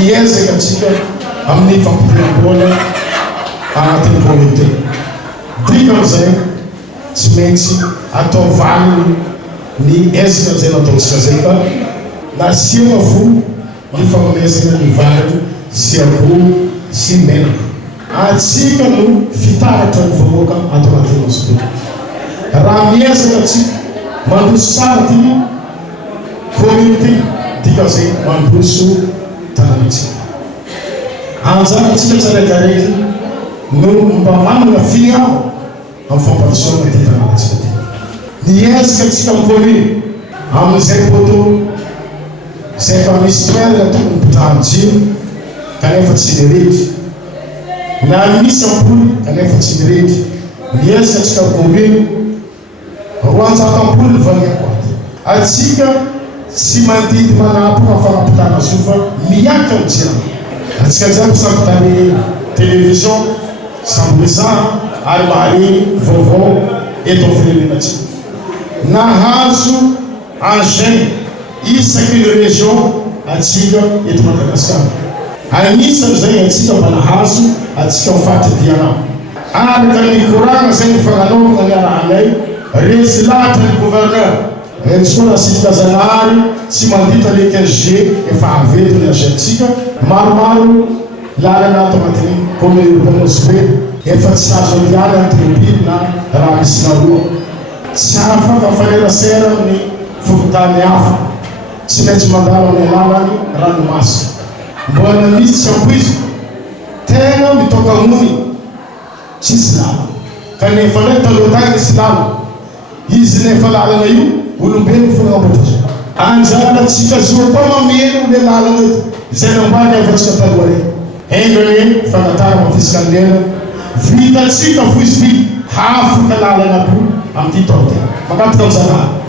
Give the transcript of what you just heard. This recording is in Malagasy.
hiezaka atsika amin'ny fampitoram-bola agnatin'ny communauté. Dikan'izay tsy maintsy atao valiny ny ezaka zay nataontsika zay ka nasiana vola ny fanomezana ny vary sy akoho sy menaka. Atsika no fitaratra ny vahoaka ato anatin'ny hospitaly. Raha miezaka atsika mandroso tsara ty communauté, dikan'izay mandroso tanànatsika. Anjaratsika tsiraikaraiky no mba manana fiaro amin'ny fampandrosoana ty tanànatsika ty. Niezaka atsika amin'ny commune amin'izay poto zay efa misy toerana tokony mipitrahany jiro kanefa tsy mirehitry, na misy ampoly kanefa tsy mirehitry. Niezaka atsika commune 400 ampoly valiako aty. Atsika tsy mandidy manapoka fagnapitana azy io fa miaka amin'ny jirana. Atsika jiaby samby tany télévision, samby mizaha ary mahaleny vaovao eto amin'ny firenenantsika. Nahazo engin isaky ny région atsika eto Madagasikara. Anisan'izay atsika mba nahazo atsika mifaty-diana. Araka ny koragna zay ny fagnanaovana ny arahanay resy lahatra ny gouverneur. Entsoina sitika Zanahary tsy mandita le 15G efa aveto ny agentsika. Maromaro lalana ato agnatin'ny commune urbaine Osbe efa tsy azo andiana ny tribune na raha misy naroa. Tsy afaka fanerasera ny fokontany hafa, tsy maintsy mandalo amin'ny alalany ranomasy. Mbola misy tsy ampoizy tena mitoka mony tsisy lala kanefa ndraiky talotagny tsy lala. Izy nefa lalana io olombelo fo nagnamboatra. Anjaratsika zoa koa mameno le lalana io zay nambany avatsika taloha reny. Engany fagnatara mafisikanilena vitatsika fo izy ty hafaka lalana ko amin'ny ty taotena. Makatoka amin'izany.